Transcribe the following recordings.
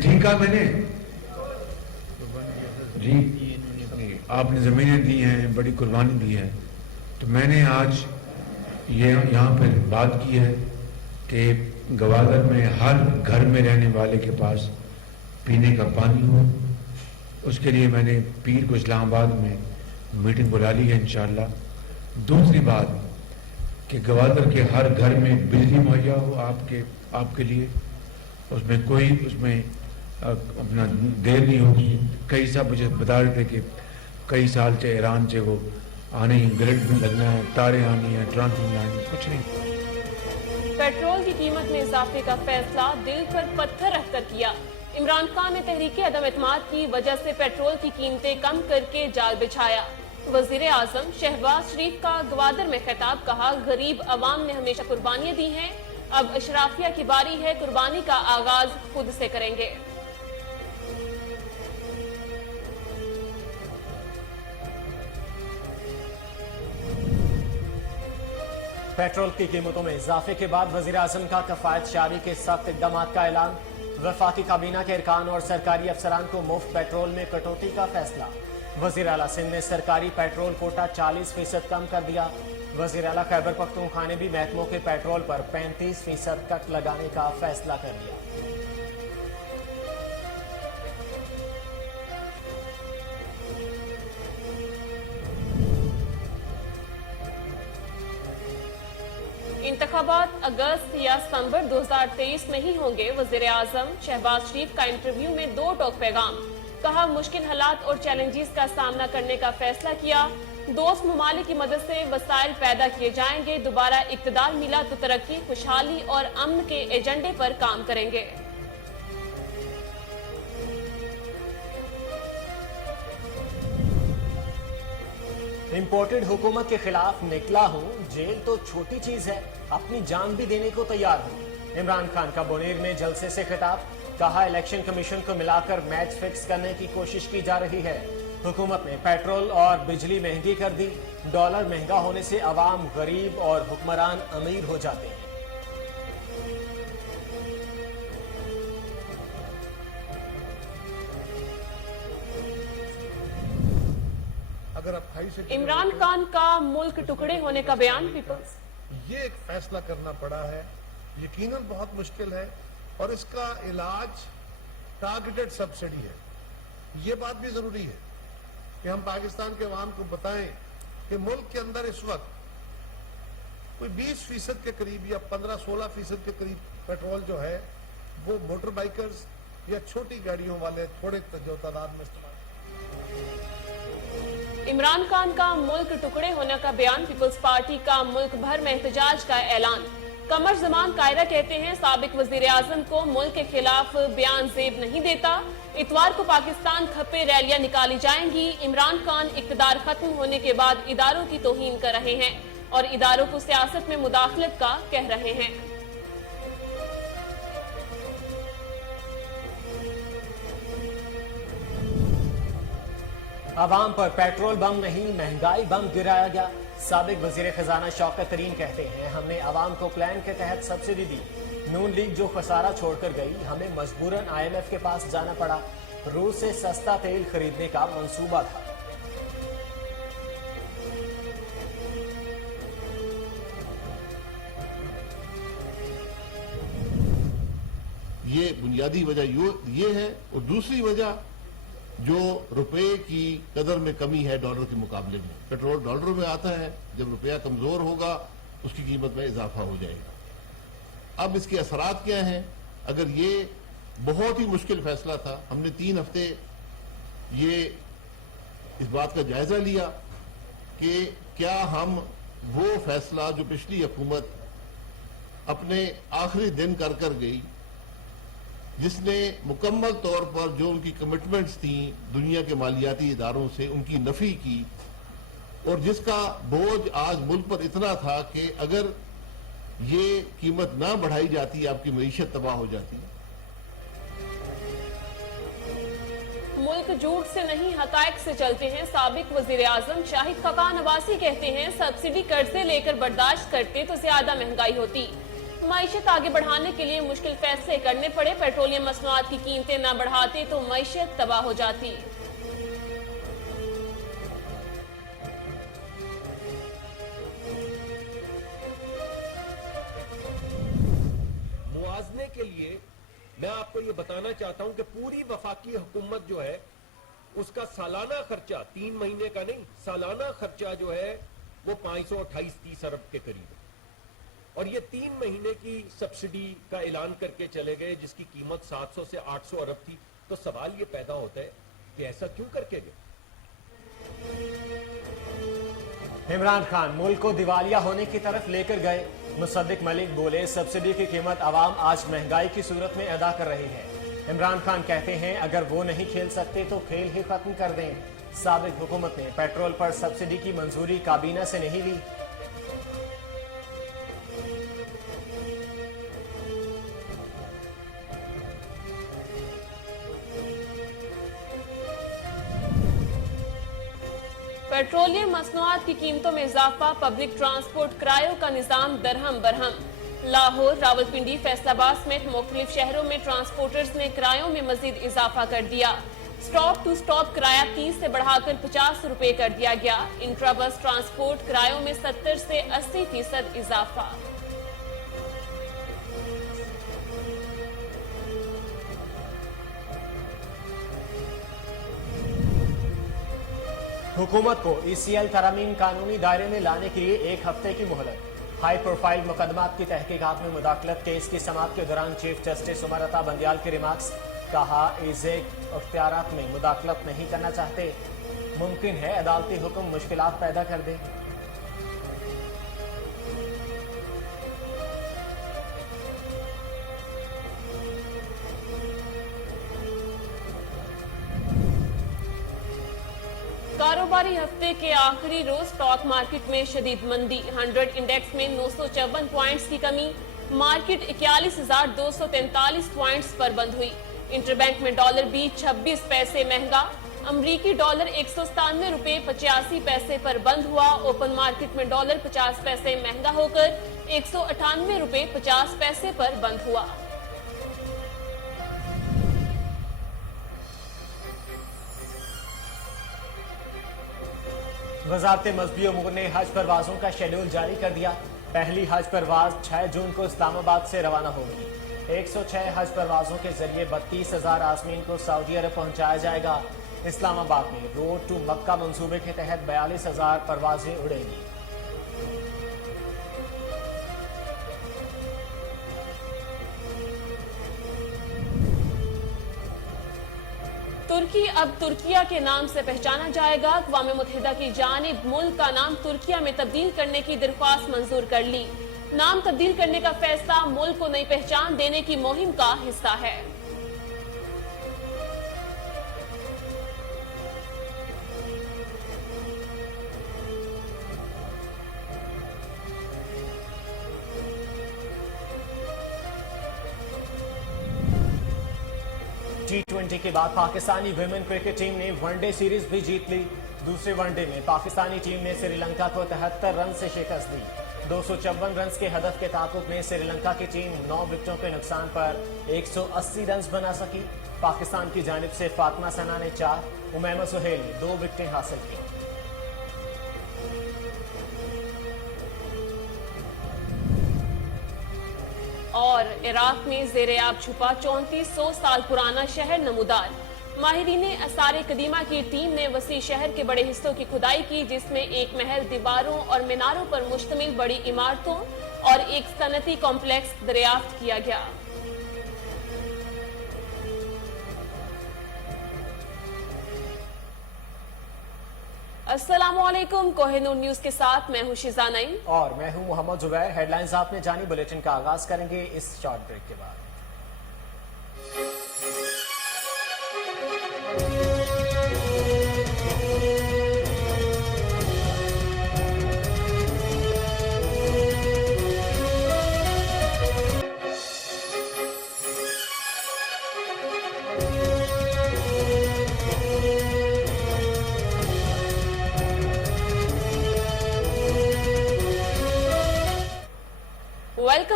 ठीक कहा मैंने जी, आपने ज़मीनें दी हैं, बड़ी कुर्बानी दी है, तो मैंने आज ये यहाँ पर बात की है कि गवादर में हर घर में रहने वाले के पास पीने का पानी हो। उसके लिए मैंने पीर को इस्लामाबाद में मीटिंग बुला ली है इंशाअल्लाह। दूसरी बात कि गवादर के हर घर में बिजली मुहैया हो आपके लिए, उसमें कोई अपना देर नहीं होगी। कई साहब मुझे बता रहे थे कि कई साल से ईरान से वो आने ही, ग्रिड में लगना है, तारें आनी है, ट्रांसमिशन लाइन, कुछ नहीं। पेट्रोल की कीमत में इजाफे का फैसला दिल पर पत्थर रखकर किया। इमरान खान ने तहरीक अदम एतमाद की वजह से पेट्रोल की कीमतें कम करके जाल बिछाया। वजीर आजम शहबाज शरीफ का गवादर में खिताब, कहा गरीब अवाम ने हमेशा कुर्बानियां दी हैं, अब अशराफिया की बारी है, कुर्बानी का आगाज खुद से करेंगे। पेट्रोल की कीमतों में इजाफे के बाद वजीर आजम का कफायत शारी के सख्त इक़दाम का ऐलान। वफाकी काबीना के अरकान और सरकारी अफसरान को मुफ्त पेट्रोल में कटौती का फैसला। वजीर आला सिंध ने सरकारी पेट्रोल कोटा 40% कम कर दिया। वजीर आला खैबर पख्तूनख्वा ने भी महकमों के पेट्रोल पर 35% कट लगाने का फैसला कर लिया। इंतखाबात अगस्त या सितंबर 2023 में ही होंगे। वजीर आजम शहबाज शरीफ का इंटरव्यू में 2 टोक पैगाम, कहा मुश्किल हालात और चैलेंजेस का सामना करने का फैसला किया। दोस्त ममालिक की मदद से वसाइल पैदा किए जाएंगे। दोबारा इक्तदार मिला तो तरक्की, खुशहाली और अमन के एजेंडे पर काम करेंगे। इंपोर्टेड हुकूमत के खिलाफ निकला हूं, जेल तो छोटी चीज है, अपनी जान भी देने को तैयार हूं। इमरान खान का बोनेर में जलसे से खिताब, कहा इलेक्शन कमीशन को मिलाकर मैच फिक्स करने की कोशिश की जा रही है। हुकूमत ने पेट्रोल और बिजली महंगी कर दी। डॉलर महंगा होने से अवाम गरीब और हुक्मरान अमीर हो जाते हैं। अगर आप इमरान खान का मुल्क टुकड़े होने का बयान। पीपल्स, ये एक फैसला करना पड़ा है, यकीनन बहुत मुश्किल है, और इसका इलाज टारगेटेड सब्सिडी है। ये बात भी जरूरी है कि हम पाकिस्तान के अवाम को बताएं कि मुल्क के अंदर इस वक्त कोई 20% के करीब या 15-16% के करीब पेट्रोल जो है वो मोटर बाइकर्स या छोटी गाड़ियों वाले थोड़े जो तादाद में इस्तेमाल। इमरान खान का मुल्क टुकड़े होने का बयान। पीपल्स पार्टी का मुल्क भर में एहतजाज का ऐलान। कमर जमान कायरा कहते हैं साबिक वजीर आजम को मुल्क के खिलाफ बयान जेब नहीं देता। इतवार को पाकिस्तान खपे रैलियां निकाली जाएंगी। इमरान खान इक्तदार खत्म होने के बाद इदारों की तौहीन कर रहे हैं और इदारों को सियासत में मुदाखलत का कह रहे हैं। अवाम पर पेट्रोल बम नहीं, महंगाई बम गिराया गया। साबिक वजीर खजाना शौकत तरीन कहते हैं हमने अवाम को प्लान के तहत सब्सिडी दी। नून लीग जो खसारा छोड़कर गई, हमें मजबूरन IMF के पास जाना पड़ा। रूस से सस्ता तेल खरीदने का मंसूबा था। ये बुनियादी वजह ये है, और दूसरी वजह जो रुपए की कदर में कमी है डॉलर के मुकाबले में। पेट्रोल डॉलर में आता है, जब रुपया कमजोर होगा उसकी कीमत में इजाफा हो जाएगा। अब इसके असरात क्या हैं? अगर ये बहुत ही मुश्किल फैसला था, हमने 3 हफ्ते ये इस बात का जायजा लिया कि क्या हम वो फैसला जो पिछली हुकूमत अपने आखिरी दिन कर गई, जिसने मुकम्मल तौर पर जो उनकी कमिटमेंट्स थी दुनिया के मालियाती इदारों से, उनकी नफी की, और जिसका बोझ आज मुल्क पर इतना था कि अगर ये कीमत ना बढ़ाई जाती आपकी मईशत तबाह हो जाती। मुल्क झूठ से नहीं हकायक से चलते हैं। साबिक वजीर आजम शाहिद खकान अब्बासी कहते हैं सब्सिडी कर्जे लेकर बर्दाश्त करते तो ज्यादा महंगाई होती। मईशत आगे बढ़ाने के लिए मुश्किल फैसले करने पड़े। पेट्रोलियम मसनूआत की कीमतें न बढ़ाते तो मईशत तबाह हो जाती। मुआवजे के लिए मैं आपको ये बताना चाहता हूं कि पूरी वफाकी हुकूमत जो है उसका सालाना खर्चा 3 महीने का नहीं, सालाना खर्चा जो है वो 528-30 अरब के करीब है। और ये 3 महीने की सब्सिडी का ऐलान करके चले गए जिसकी कीमत 700 से 800 अरब थी। तो सवाल ये पैदा होता है कि ऐसा क्यों करके गए। इमरान खान मुल्क को दिवालिया होने की तरफ लेकर गए। मुसद्दिक मलिक बोले, सब्सिडी की कीमत आवाम आज महंगाई की सूरत में अदा कर रही है। इमरान खान कहते हैं अगर वो नहीं खेल सकते तो खेल ही खत्म कर दें। साबिक हुकूमत ने पेट्रोल पर सब्सिडी की मंजूरी काबीना से नहीं ली। पेट्रोलियम मसनूआत की कीमतों में इजाफा, पब्लिक ट्रांसपोर्ट किरायों का निजाम दरहम बरहम। लाहौर, रावलपिंडी, फैसलाबाद समेत मुख्तलिफ शहरों में ट्रांसपोर्टर्स ने किरायों में मजीद इजाफा कर दिया। स्टॉप टू स्टॉप किराया 30 से बढ़ाकर 50 रुपए कर दिया गया। इंट्रा बस ट्रांसपोर्ट किरायों में 70 से 80% इजाफा। हुकूमत को ECL तरमीम कानूनी दायरे में लाने के लिए 1 हफ्ते की मोहलत। हाई प्रोफाइल मुकदमात की तहकीकात में मुदाखलत, केस की समाअत के दौरान चीफ जस्टिस उमर अता बंदियाल के रिमार्क्स। कहा, इज़ेक अख्तियारात में मुदाखलत नहीं करना चाहते। मुमकिन है अदालती हुक्म मुश्किलात पैदा कर दे। कारोबारी हफ्ते के आखिरी रोज स्टॉक मार्केट में शदीद मंदी। 100 इंडेक्स में 954 पॉइंट्स की कमी। मार्केट 41,243 पॉइंट्स पर बंद हुई। इंटरबैंक में डॉलर भी 26 पैसे महंगा। अमरीकी डॉलर 197 रुपए 85 पैसे पर बंद हुआ। ओपन मार्केट में डॉलर 50 पैसे महंगा होकर 198 रुपए 50 पैसे पर बंद हुआ। वजारत मजहबी उमूर ने हज परवाजों का शेड्यूल जारी कर दिया। पहली हज परवाज 6 जून को इस्लामाबाद से रवाना होगी। 106 हज परवाजों के जरिए 32,000 आज़मीन को सऊदी अरब पहुंचाया जाएगा। इस्लामाबाद में रोड टू मक्का मंसूबे के तहत 42,000 परवाजें उड़ेंगी। तुर्की अब तुर्किया के नाम से पहचाना जाएगा। अक़वाम मुत्तहिदा की जानिब मुल्क का नाम तुर्किया में तब्दील करने की दरख्वास्त मंजूर कर ली। नाम तब्दील करने का फैसला मुल्क को नई पहचान देने की मुहिम का हिस्सा है। T20 के बाद पाकिस्तानी विमेन क्रिकेट टीम ने वनडे सीरीज भी जीत ली। दूसरे वनडे में पाकिस्तानी टीम ने श्रीलंका को 73 रन से शिकस्त दी। 254 रन के हदफ के ताकुब में श्रीलंका की टीम 9 विकेटों के नुकसान पर 180 रन बना सकी। पाकिस्तान की जानिब से फातिमा सना ने 4, उमैमा सुहेल ने 2 विकेटें हासिल की। और इराक में ज़ेर-ए-आब छुपा 3400 साल पुराना शहर नमूदार। माहिरीन आसार कदीमा की टीम ने वसी शहर के बड़े हिस्सों की खुदाई की, जिसमें एक महल, दीवारों और मीनारों पर मुश्तमिल बड़ी इमारतों और एक सनती कॉम्प्लेक्स दरियाफ्त किया गया। अस्सलामुअलैकुम, कोहिनूर न्यूज के साथ मैं हूं शिजा नईम और मैं हूं मोहम्मद जुबैर। हेडलाइंस आपने जानी, बुलेटिन का आगाज करेंगे इस शॉर्ट ब्रेक के बाद।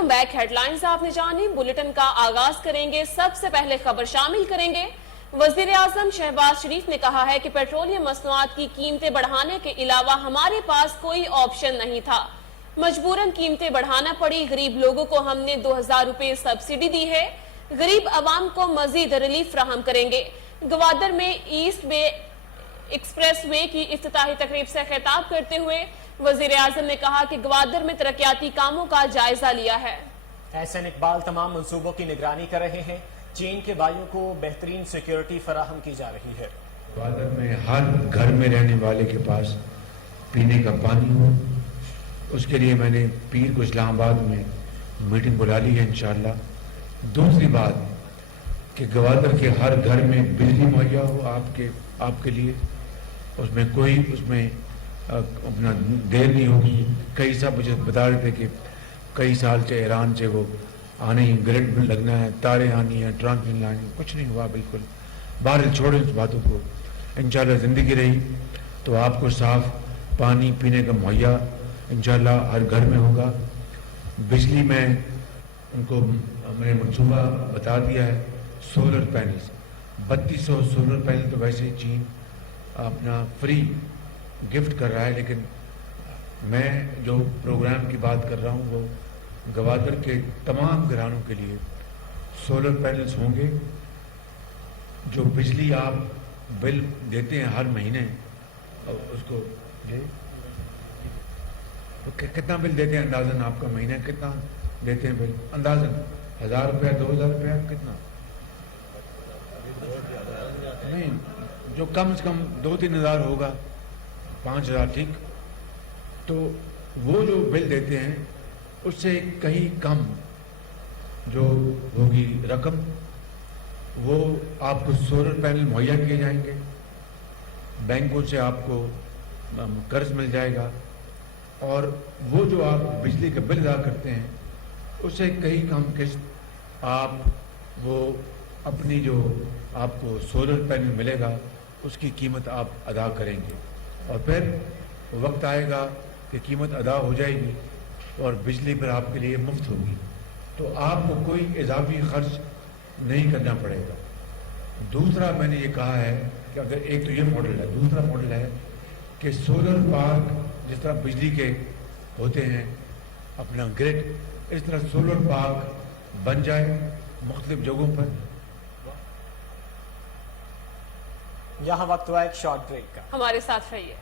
Welcome back. ہیڈ لائنز آپ نے جانی. بلیٹن کا آغاز کریں گے. سب سے پہلے خبر شامل کریں گے. وزیر اعظم شہباز شریف نے کہا ہے کہ پیٹرولیم مصنوعات کی قیمتیں بڑھانے کے علاوہ ہمارے پاس کوئی آپشن نہیں تھا. مجبوراً قیمتیں بڑھانا پڑی. غریب لوگوں کو ہم نے 2000 روپے سبسڈی دی ہے. غریب عوام کو مزید ریلیف فراہم کریں گے. گوادر میں ایسٹ بے ایکسپریس وے کی افتتاحی تقریب سے خطاب کرتے ہوئے وزیر اعظم نے کہا کہ گوادر میں ترقیاتی کاموں کا جائزہ لیا ہے. احسن اقبال تمام منصوبوں کی نگرانی کر رہے ہیں. چین کے بھائیوں کو بہترین سیکیورٹی فراہم کی جا رہی ہے. گوادر میں ہر گھر میں رہنے والے کے پاس پینے کا پانی ہو، اس کے لیے میں نے پیر کو اسلام آباد میں میٹنگ بلا لی ہے انشاءاللہ. دوسری بات کہ گوادر کے ہر گھر میں بجلی مہیا ہو آپ کے لیے، اس میں کوئی اپنا دیر نہیں ہوگی. کئی صاحب مجھے بتا رہے تھے کہ کئی سال سے ایران سے وہ آنے ہی گرڈ میں لگنا ہے، تاریں آنی ہیں، ٹرانسمیشن لانی، کچھ نہیں ہوا بالکل. باہر چھوڑیں اس باتوں کو. انشاءاللہ زندگی رہی تو آپ کو صاف پانی پینے کا مہیا انشاءاللہ ہر گھر میں ہوگا. بجلی میں ان کو میں نے منصوبہ بتا دیا ہے. سولر پینلز 3200 سولر پینل تو ویسے چین اپنا فری گفٹ کر رہا ہے، لیکن میں جو پروگرام کی بات کر رہا ہوں وہ گوادر کے تمام گھرانوں کے لیے سولر پینلز ہوں گے. جو بجلی آپ بل دیتے ہیں ہر مہینے، اس کو کتنا بل دیتے ہیں اندازاً؟ آپ کا مہینہ کتنا دیتے ہیں بل اندازاً؟ 1000 روپیہ 2000 روپیہ کتنا؟ نہیں، جو کم سے کم 2-3 ہزار ہوگا، 5000 ٹھیک. تو وہ جو بل دیتے ہیں اس سے کہیں کم جو ہوگی رقم، وہ آپ کو سولر پینل مہیا کیے جائیں گے. بینکوں سے آپ کو قرض مل جائے گا، اور وہ جو آپ بجلی کا بل ادا کرتے ہیں اس سے کہیں کم قسط آپ وہ اپنی جو آپ کو سولر پینل ملے گا اس کی قیمت آپ ادا کریں گے. اور پھر وقت آئے گا کہ قیمت ادا ہو جائے گی اور بجلی پر آپ کے لیے مفت ہوگی، تو آپ کو کوئی اضافی خرچ نہیں کرنا پڑے گا. دوسرا میں نے یہ کہا ہے کہ اگر ایک تو یہ ماڈل ہے، دوسرا ماڈل ہے کہ سولر پارک جس طرح بجلی کے ہوتے ہیں اپنا گرڈ، اس طرح سولر پارک بن جائے مختلف جگہوں پر. یہاں وقت ہوا ایک شارٹ بریک کا. ہمارے ساتھ رہیے.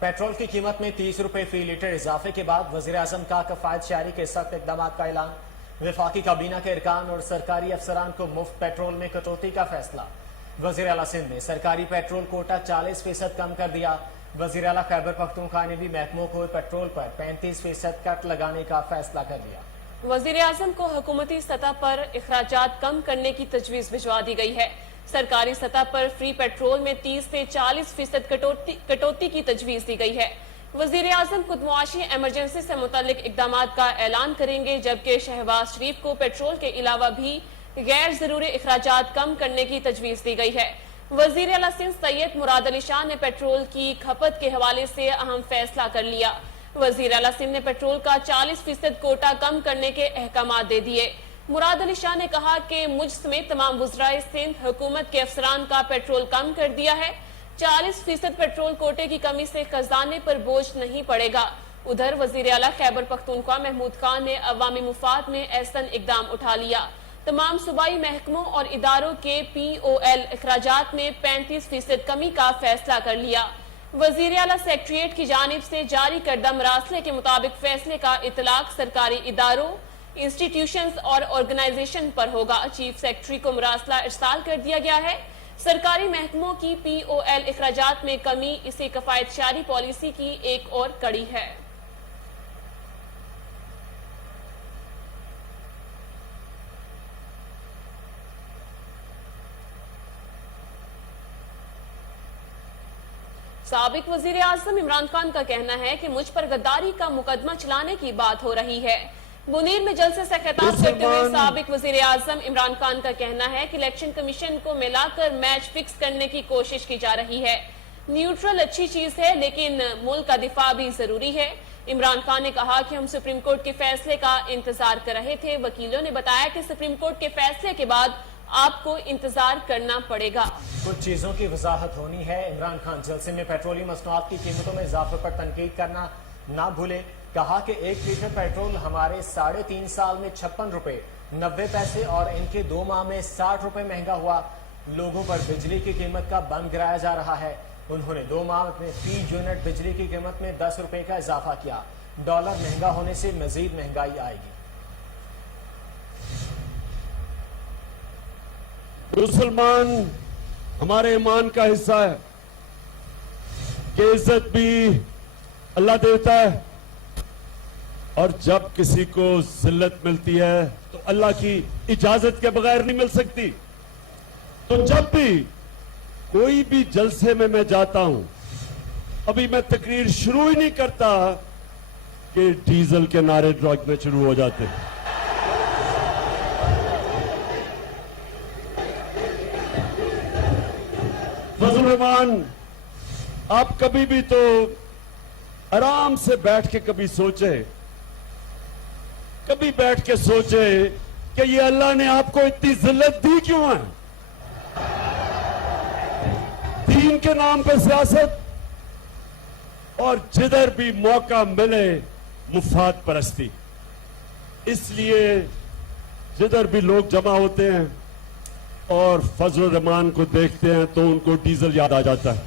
پیٹرول کی قیمت میں 30 روپے فی لیٹر اضافے کے بعد وزیر اعظم کا کفایت شعاری کے سخت اقدامات کا اعلان. وفاقی کابینہ کے ارکان اور سرکاری افسران کو مفت پیٹرول میں کٹوتی کا فیصلہ. وزیر اعلیٰ سندھ نے سرکاری پیٹرول کوٹا 40% کم کر دیا. وزیر اعلیٰ خیبر پختونخوا نے بھی محکموں کو پیٹرول پر 35% کٹ لگانے کا فیصلہ کر لیا. وزیر اعظم کو حکومتی سطح پر اخراجات کم کرنے کی تجویز بھجوا دی گئی ہے. سرکاری سطح پر فری پیٹرول میں 30 سے 40% کٹوتی کی تجویز دی گئی ہے. وزیر اعظم خود معاشی ایمرجنسی سے متعلق اقدامات کا اعلان کریں گے، جبکہ شہباز شریف کو پیٹرول کے علاوہ بھی غیر ضروری اخراجات کم کرنے کی تجویز دی گئی ہے. وزیر اعلیٰ سندھ سید مراد علی شاہ نے پیٹرول کی کھپت کے حوالے سے اہم فیصلہ کر لیا. وزیر اعلیٰ سندھ نے پیٹرول کا 40% کوٹا کم کرنے کے احکامات دے دیے. مراد علی شاہ نے کہا کہ مجھ سمیت تمام وزرائے سندھ حکومت کے افسران کا پیٹرول کم کر دیا ہے. 40% پیٹرول کوٹے کی کمی سے خزانے پر بوجھ نہیں پڑے گا. ادھر وزیر اعلیٰ خیبر پختونخوا محمود خان نے عوامی مفاد میں احسن اقدام اٹھا لیا. تمام صوبائی محکموں اور اداروں کے POL اخراجات میں 35% کمی کا فیصلہ کر لیا. وزیر اعلیٰ سیکریٹریٹ کی جانب سے جاری کردہ مراسلے کے مطابق فیصلے کا اطلاق سرکاری اداروں، انسٹیٹیوشنز اور آرگنائزیشن پر ہوگا. چیف سیکریٹری کو مراسلہ ارسال کر دیا گیا ہے. سرکاری محکموں کی POL اخراجات میں کمی اسی کفایت شعاری پالیسی کی ایک اور کڑی ہے. साबिक वजीर आजम इमरान खान का कहना है कि मुझ पर गद्दारी का मुकदमा चलाने की बात हो रही है। मुनीर में जलसे से खिताब करते हुए साबिक वजीर आजम इमरान खान का कहना है कि इलेक्शन कमीशन को मिलाकर मैच फिक्स करने की कोशिश की जा रही है। न्यूट्रल अच्छी चीज है, लेकिन मुल्क का दिफा भी जरूरी है। इमरान खान ने कहा कि हम सुप्रीम कोर्ट के फैसले का इंतजार कर रहे थे। वकीलों ने बताया कि सुप्रीम कोर्ट के फैसले के बाद आपको इंतजार करना पड़ेगा। कुछ चीजों की वजाहत होनी है। इमरान खान जलसे में पेट्रोलियम मसनूआत की कीमतों में इजाफे पर तनकीद करना ना भूले। कहा कि 1 लीटर पेट्रोल हमारे 3.5 साल में 56 रुपए 90 पैसे और इनके 2 माह में 60 रुपए महंगा हुआ। लोगों पर बिजली की कीमत का बंद गिराया जा रहा है। उन्होंने 2 माह में फी यूनिट बिजली की कीमत में 10 रुपए का इजाफा किया। डॉलर महंगा होने से मजीद महंगाई आएगी। मुसलमान हमारे ईमान का हिस्सा है कि इज्जत भी अल्लाह देता है, और जब किसी को जिल्लत मिलती है तो अल्लाह की इजाजत के बगैर नहीं मिल सकती। तो जब भी कोई भी जलसे में मैं जाता हूं, अभी मैं तकरीर शुरू ही नहीं करता कि डीजल के नारे लगने शुरू हो जाते हैं। फजल रहमान, आप कभी भी तो आराम से बैठ के कभी सोचे कि ये अल्लाह ने आपको इतनी जिल्लत दी क्यों है? दीन के नाम पे सियासत, और जिधर भी मौका मिले मुफाद परस्ती। इसलिए जिधर भी लोग जमा होते हैं और फजल रहमान को देखते हैं तो उनको डीजल याद आ जाता है।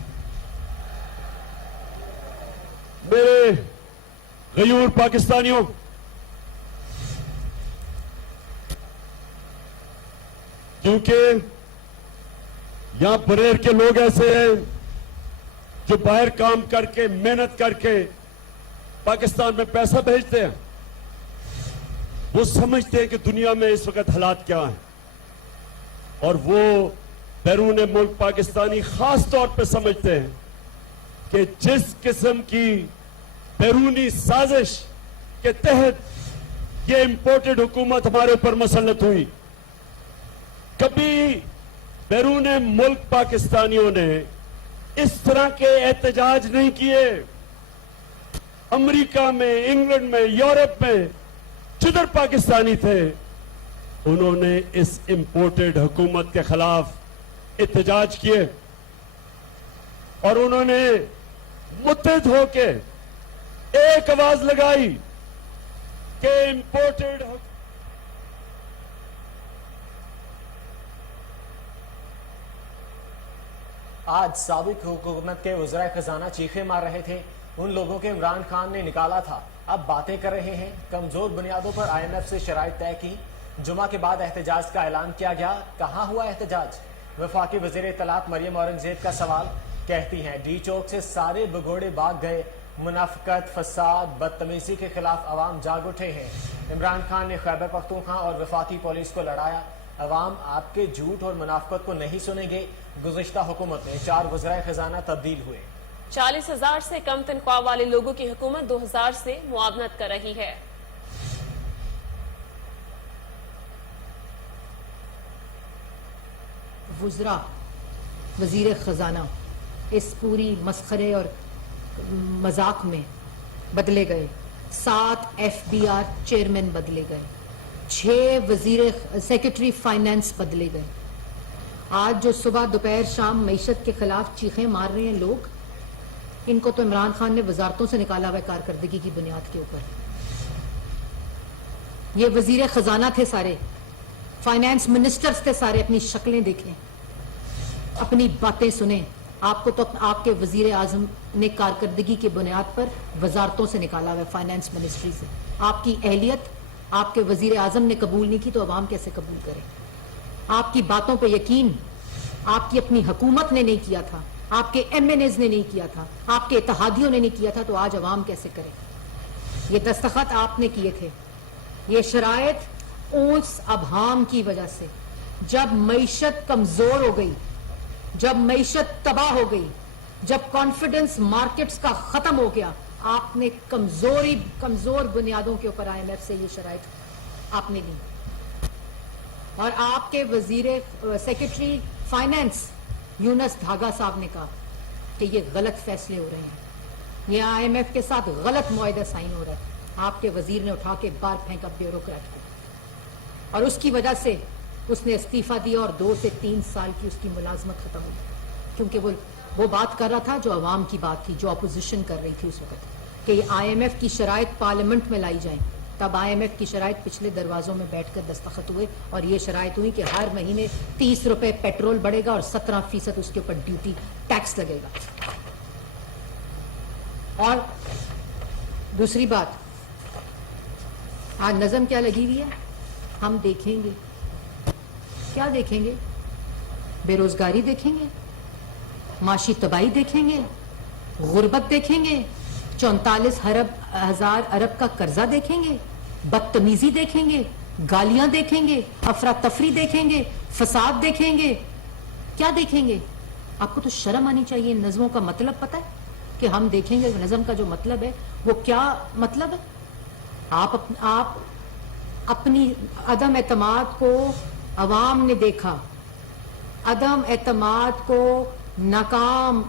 मेरे गयूर पाकिस्तानियों, क्योंकि यहां बरेर के लोग ऐसे हैं जो बाहर काम करके मेहनत करके पाकिस्तान में पैसा भेजते हैं। वो समझते हैं कि दुनिया में इस वक्त हालात क्या हैं, और वो बैरून मुल्क पाकिस्तानी खास तौर पे समझते हैं कि जिस किस्म की बैरूनी साजिश के तहत ये इंपोर्टेड हुकूमत हमारे ऊपर मसल्लत हुई, कभी बैरून मुल्क पाकिस्तानियों ने इस तरह के एहतजाज नहीं किए। अमेरिका में, इंग्लैंड में, यूरोप में जिधर पाकिस्तानी थे, उन्होंने इस इंपोर्टेड हुकूमत के खिलाफ एहतजाज किए, और उन्होंने मुत्तहिद होके एक आवाज लगाई कि इंपोर्टेड आज साबिक हुकूमत के वज़रा खजाना चीखे मार रहे थे। उन लोगों के इमरान खान ने निकाला था, अब बातें कर रहे हैं। कमजोर बुनियादों पर IMF से शराइत तय की। जुमा के बाद एहतजाज का ऐलान किया गया। कहां हुआ एहतजाज? वफाकी वज़ीर इत्तलात मरियम औरंगजेब का सवाल। कहती हैं डी चौक से सारे भगोड़े भाग गए। मुनाफिकत, फसाद, बदतमीजी के खिलाफ अवाम जाग उठे हैं। इमरान खान ने खैबर पख्तूनख्वा और वफाकी पुलिस को लड़ाया। अवाम आपके झूठ और मुनाफिकत को नहीं सुनेंगे। गुज़िश्ता हुकूमत में 4 वज़राए खजाना तब्दील हुए। 40,000 से कम तनख्वाह वाले लोगों की हुकूमत 2000 से मुआवनत कर रही है। वज़रा, वज़ीर खजाना इस पूरी मस्खरे और मजाक में बदले गए। 7 FBR चेयरमैन बदले गए। 6 वज़ीर सेक्रेटरी फाइनेंस बदले गए। आज जो सुबह दोपहर शाम मईशत के खिलाफ चीखें मार रहे हैं लोग, इनको तो इमरान खान ने वजारतों से निकाला हुआ कारकर्दगी की बुनियाद के ऊपर। ये वजीर खजाना थे सारे, फाइनेंस मिनिस्टर्स थे सारे। अपनी शक्लें देखें, अपनी बातें सुने। आपको तो आपके वजीर आजम ने कारकर्दगी की बुनियाद पर वजारतों से निकाला हुआ, फाइनेंस मिनिस्ट्री से। आपकी अहलियत आपके वजीर आजम ने कबूल नहीं की तो अवाम कैसे कबूल करे? आपकी बातों पे यकीन आपकी अपनी हुकूमत ने नहीं किया था, आपके MNAs ने नहीं किया था, आपके इत्तेहादियों ने नहीं किया था, तो आज अवाम कैसे करे? ये दस्तखत आपने किए थे। ये शराइत उस अभाम की वजह से, जब मईशत कमजोर हो गई, जब मईशत तबाह हो गई, जब कॉन्फिडेंस मार्केट्स का खत्म हो गया, आपने कमजोर बुनियादों के ऊपर IMF से ये शराइत आपने ली, और आपके सेक्रेटरी फाइनेंस यूनस धागा साहब ने कहा कि ये गलत फैसले हो रहे हैं, ये IMF के साथ गलत मुआहदा साइन हो रहा है। आपके वजीर ने उठा के बाहर फेंका ब्यूरोक्रेट को, और उसकी वजह से उसने इस्तीफा दिया और 2 से 3 साल की उसकी मुलाजमत खत्म हो गई, क्योंकि वो बात कर रहा था जो अवाम की बात थी, जो अपोजिशन कर रही थी उस वक्त, कि IMF की शराइत पार्लियामेंट में लाई जाए। तब IMF की शराइत पिछले दरवाजों में बैठकर दस्तखत हुए, और ये शराइत हुई कि हर महीने 30 रुपए पेट्रोल बढ़ेगा और 17% उसके ऊपर ड्यूटी टैक्स लगेगा। और दूसरी बात, आज नजम क्या लगी हुई है, हम देखेंगे, क्या देखेंगे? बेरोजगारी देखेंगे, माशी तबाही देखेंगे, गुर्बत देखेंगे, 44,000 अरब का कर्जा देखेंगे, बदतमीजी देखेंगे, गालियां देखेंगे, अफरा तफरी देखेंगे, फसाद देखेंगे, क्या देखेंगे? आपको तो शर्म आनी चाहिए। नज़मों का मतलब पता है कि हम देखेंगे? नज़म का जो मतलब है वो क्या मतलब है? आप अपनी अदम एतमाद को अवाम ने देखा, अदम एतमाद को नाकाम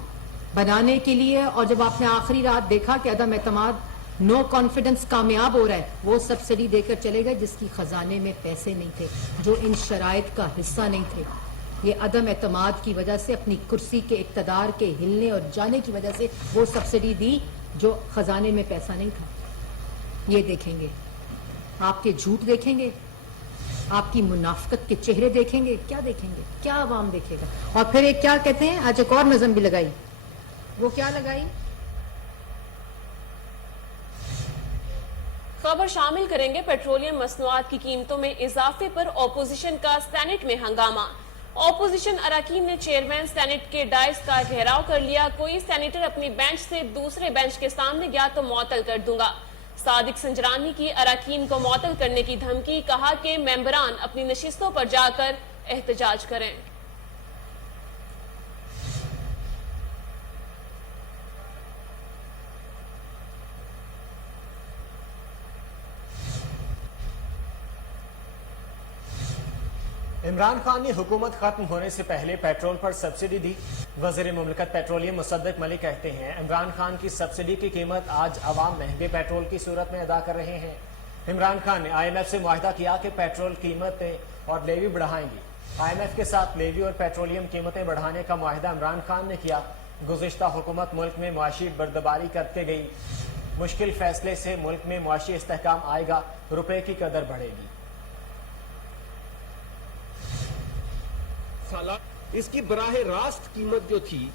बनाने के लिए, और जब आपने आखिरी रात देखा कि अदम एतमाद नो कॉन्फिडेंस कामयाब हो रहा है, वो सब्सिडी देकर चले गए जिसकी खजाने में पैसे नहीं थे, जो इन शराइत का हिस्सा नहीं थे। ये अदम एतमाद की वजह से, अपनी कुर्सी के इक़्तिदार के हिलने और जाने की वजह से वो सब्सिडी दी जो खजाने में पैसा नहीं था। ये देखेंगे, आपके झूठ देखेंगे, आपकी मुनाफिकत के चेहरे देखेंगे, क्या देखेंगे? क्या अवाम देखेगा? और फिर एक क्या कहते हैं, आज एक और नज़म भी लगाई, वो क्या लगाई? खबर शामिल करेंगे, पेट्रोलियम मसनूआत की कीमतों में इजाफे पर ऑपोजिशन का सेनेट में हंगामा। ऑपोजिशन अरकान ने चेयरमैन सेनेट के डाइस का घेराव कर लिया। कोई सेनेटर अपनी बेंच से दूसरे बेंच के सामने गया तो मुअत्तल कर दूंगा। सादिक संजरानी की अरकान को मुअत्तल करने की धमकी, कहा कि मेंबरान अपनी नशिस्तों पर जाकर एहतजाज करें। इमरान खान ने हुकूमत खत्म होने से पहले पेट्रोल पर सब्सिडी दी। वज़ीर मुमलिकत पेट्रोलियम मुसद्दिक मलिक कहते हैं, इमरान खान की सब्सिडी की कीमत आज अवाम महंगे पेट्रोल की सूरत में अदा कर रहे हैं। इमरान खान ने IMF से मुआहदा किया कि पेट्रोल कीमतें और लेवी बढ़ाएंगे। IMF के साथ लेवी और पेट्रोलियम कीमतें बढ़ाने का मुआहदा इमरान खान ने किया। गुज़िश्ता हुकूमत मुल्क में मुआशी बर्दबारी करते गई। मुश्किल फैसले से मुल्क में मुआशी इस्तेहकाम आएगा, रुपए की कदर बढ़ेगी। इसकी बराह रास्त कीमत जो थी,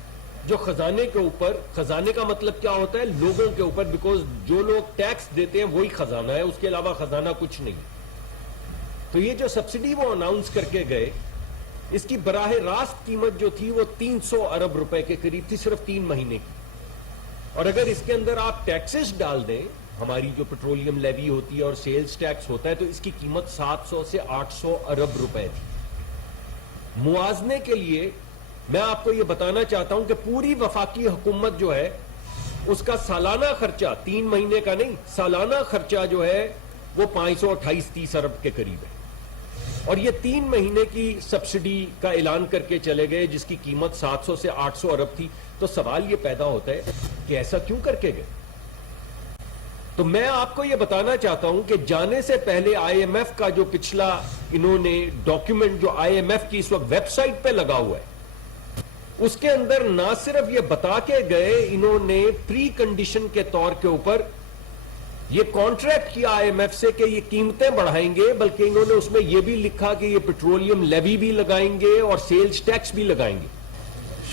जो खजाने के ऊपर, खजाने का मतलब क्या होता है? लोगों के ऊपर, बिकॉज जो लोग टैक्स देते हैं वही खजाना है, उसके अलावा खजाना कुछ नहीं। तो ये जो सब्सिडी वो अनाउंस करके गए, इसकी बराह रास्त कीमत जो थी वो 300 अरब रुपए के करीब थी, सिर्फ 3 महीने की। और अगर इसके अंदर आप टैक्सेस डाल दें, हमारी जो पेट्रोलियम लेवी होती है और सेल्स टैक्स होता है, तो इसकी कीमत 700 से 800 अरब रुपए थी। मुआवजे के लिए मैं आपको यह बताना चाहता हूं कि पूरी वफाकी हुकूमत जो है उसका सालाना खर्चा, 3 महीने का नहीं, सालाना खर्चा जो है वो 528-30 अरब के करीब है। और ये 3 महीने की सब्सिडी का ऐलान करके चले गए जिसकी कीमत 700 से 800 अरब थी। तो सवाल ये पैदा होता है कि ऐसा क्यों करके गए? तो मैं आपको यह बताना चाहता हूं कि जाने से पहले IMF का जो पिछला इन्होंने डॉक्यूमेंट जो IMF की इस वक्त वेबसाइट पे लगा हुआ है, उसके अंदर ना सिर्फ ये बता के गए, इन्होंने प्री कंडीशन के तौर के ऊपर ये कॉन्ट्रैक्ट किया IMF से कि ये कीमतें बढ़ाएंगे, बल्कि इन्होंने उसमें यह भी लिखा कि ये पेट्रोलियम लेवी भी लगाएंगे और सेल्स टैक्स भी लगाएंगे।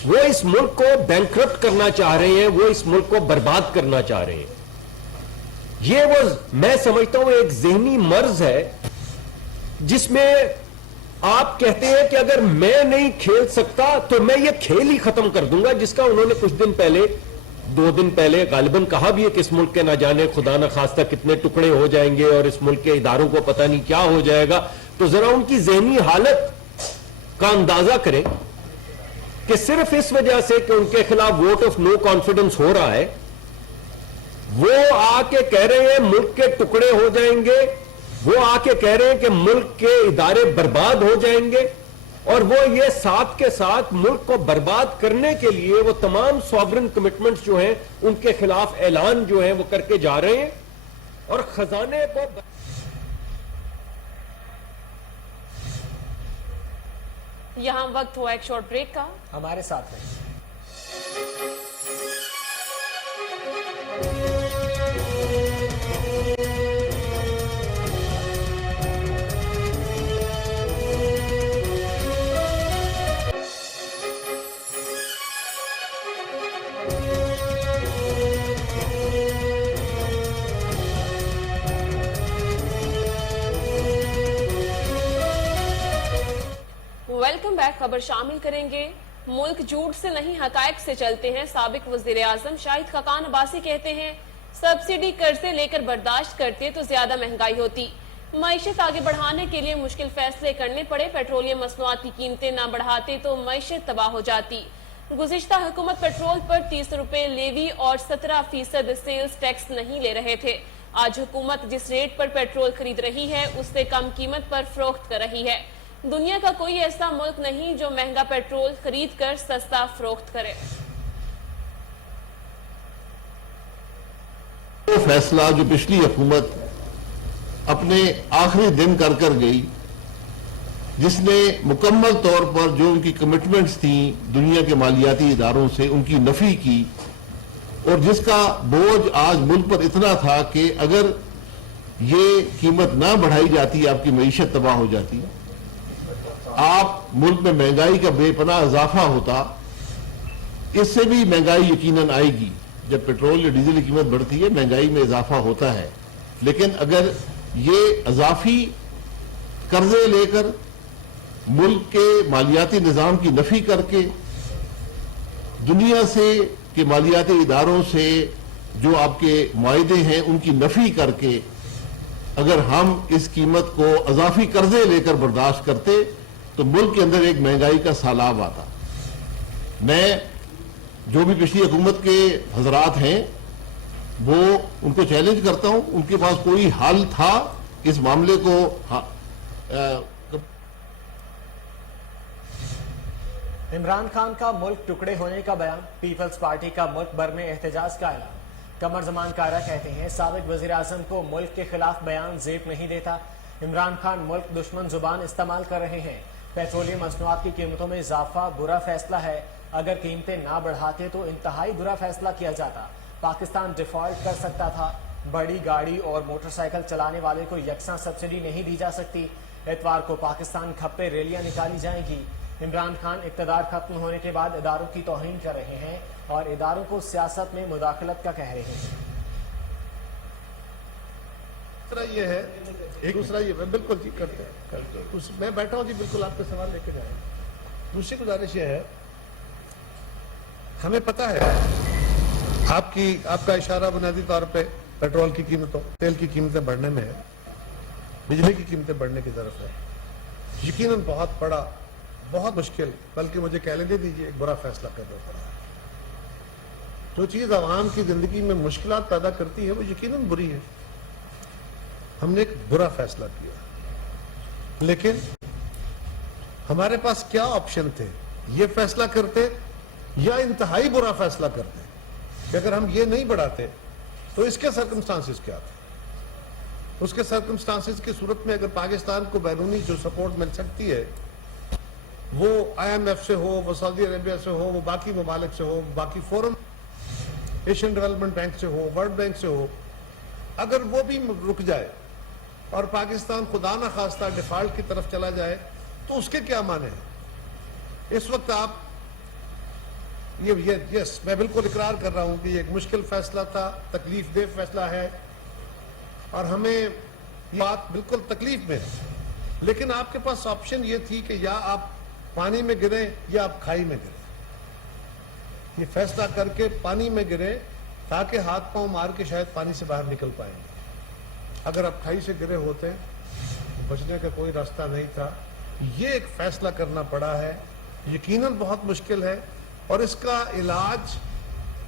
वो इस मुल्क को बैंकरप्ट करना चाह रहे हैं, वो इस मुल्क को बर्बाद करना चाह रहे हैं। ये वो मैं समझता हूं एक ज़हनी मर्ज है जिसमें आप कहते हैं कि अगर मैं नहीं खेल सकता तो मैं ये खेल ही खत्म कर दूंगा, जिसका उन्होंने कुछ दिन पहले, 2 दिन पहले गालिबन कहा भी है कि इस मुल्क के ना जाने खुदा न खास्ता कितने टुकड़े हो जाएंगे और इस मुल्क के इदारों को पता नहीं क्या हो जाएगा। तो जरा उनकी ज़हनी हालत का अंदाजा करें کہ صرف اس وجہ سے کہ ان کے خلاف ووٹ آف نو کانفیڈنس ہو رہا ہے وہ آ کے کہہ رہے ہیں ملک کے ٹکڑے ہو جائیں گے, وہ آ کے کہہ رہے ہیں کہ ملک کے ادارے برباد ہو جائیں گے, اور وہ یہ ساتھ کے ساتھ ملک کو برباد کرنے کے لیے وہ تمام سوورن کمٹمنٹس جو ہیں ان کے خلاف اعلان جو ہیں وہ کر کے جا رہے ہیں اور خزانے کو. یہاں وقت ہوا ایک شارٹ بریک کا, ہمارے ساتھ رہیں. Welcome back. خبر شامل کریں گے. ملک جھوٹ سے نہیں حقائق سے چلتے ہیں. سابق وزیر اعظم شاہد خاقان عباسی کہتے ہیں سبسڈی قرضے لے کر برداشت کرتے تو زیادہ مہنگائی ہوتی. معیشت آگے بڑھانے کے لیے مشکل فیصلے کرنے پڑے. پیٹرولیم مصنوعات کی قیمتیں نہ بڑھاتے تو معیشت تباہ ہو جاتی. گزشتہ حکومت پیٹرول پر 30 روپے لیوی اور 17% سیلز ٹیکس نہیں لے رہے تھے. آج حکومت جس ریٹ پر پیٹرول خرید رہی ہے اس سے کم قیمت پر فروخت کر رہی ہے. دنیا کا کوئی ایسا ملک نہیں جو مہنگا پیٹرول خرید کر سستا فروخت کرے. وہ فیصلہ جو پچھلی حکومت اپنے آخری دن کر گئی, جس نے مکمل طور پر جو ان کی کمٹمنٹس تھیں دنیا کے مالیاتی اداروں سے ان کی نفی کی, اور جس کا بوجھ آج ملک پر اتنا تھا کہ اگر یہ قیمت نہ بڑھائی جاتی آپ کی معیشت تباہ ہو جاتی, آپ ملک میں مہنگائی کا بے پناہ اضافہ ہوتا. اس سے بھی مہنگائی یقیناً آئے گی. جب پیٹرول یا ڈیزل کی قیمت بڑھتی ہے مہنگائی میں اضافہ ہوتا ہے, لیکن اگر یہ اضافی قرضے لے کر ملک کے مالیاتی نظام کی نفی کر کے دنیا سے کے مالیاتی اداروں سے جو آپ کے معاہدے ہیں ان کی نفی کر کے اگر ہم اس قیمت کو اضافی قرضے لے کر برداشت کرتے تو ملک کے اندر ایک مہنگائی کا سیلاب آتا. میں جو بھی پچھلی حکومت کے حضرات ہیں وہ ان کو چیلنج کرتا ہوں, ان کے پاس کوئی حل تھا اس معاملے کو. عمران خان کا ملک ٹکڑے ہونے کا بیان, پیپلز پارٹی کا ملک بھر میں احتجاج کا اعلان. قمر زمان کائرہ کہتے ہیں سابق وزیر اعظم کو ملک کے خلاف بیان زیب نہیں دیتا. عمران خان ملک دشمن زبان استعمال کر رہے ہیں. پیٹرولیم مصنوعات کی قیمتوں میں اضافہ برا فیصلہ ہے. اگر قیمتیں نہ بڑھاتے تو انتہائی برا فیصلہ کیا جاتا. پاکستان ڈیفالٹ کر سکتا تھا. بڑی گاڑی اور موٹر سائیکل چلانے والے کو یکساں سبسڈی نہیں دی جا سکتی. اتوار کو پاکستان کھپے ریلیاں نکالی جائیں گی. عمران خان اقتدار ختم ہونے کے بعد اداروں کی توہین کر رہے ہیں اور اداروں کو سیاست میں مداخلت کا کہہ رہے ہیں. دوسرا یہ ہے, دوسرا یہ بالکل جی کرتے ہیں, میں بیٹھا ہوں جی بالکل آپ کے سوال لے کے جائیں. دوسری گزارش یہ ہے, ہمیں پتہ ہے آپ کا اشارہ بنیادی طور پہ پیٹرول کی قیمتوں, تیل کی قیمتیں بڑھنے میں ہے, بجلی کی قیمتیں بڑھنے کی طرف ہے. یقیناً بہت بڑا, بہت مشکل, بلکہ مجھے کہنے دیجیے ایک برا فیصلہ کرنا پڑا. جو چیز عوام کی زندگی میں مشکلات پیدا کرتی ہے وہ یقیناً بری ہے. ہم نے ایک برا فیصلہ کیا, لیکن ہمارے پاس کیا آپشن تھے؟ یہ فیصلہ کرتے یا انتہائی برا فیصلہ کرتے کہ اگر ہم یہ نہیں بڑھاتے تو اس کے سرکمسٹانسز کیا تھے. اس کے سرکمسٹانسز کی صورت میں اگر پاکستان کو بیرونی جو سپورٹ مل سکتی ہے وہ IMF سے ہو, وہ سعودی عربیہ سے ہو, وہ باقی ممالک سے ہو, باقی فورم ایشین ڈیولپمنٹ بینک سے ہو, ورلڈ بینک سے ہو, اگر وہ بھی رک جائے اور پاکستان خدا نہ خواستہ ڈیفالٹ کی طرف چلا جائے تو اس کے کیا معنی ہیں؟ اس وقت آپ یس میں بالکل اقرار کر رہا ہوں کہ یہ ایک مشکل فیصلہ تھا, تکلیف دہ فیصلہ ہے اور ہمیں یہ بات بالکل تکلیف میں ہے. لیکن آپ کے پاس آپشن یہ تھی کہ یا آپ پانی میں گریں یا آپ کھائی میں گریں. یہ فیصلہ کر کے پانی میں گریں تاکہ ہاتھ پاؤں مار کے شاید پانی سے باہر نکل پائیں گے. اگر آپ کھائی سے گرے ہوتے تو بچنے کا کوئی راستہ نہیں تھا. یہ ایک فیصلہ کرنا پڑا ہے यकीनन बहुत मुश्किल है और इसका इलाज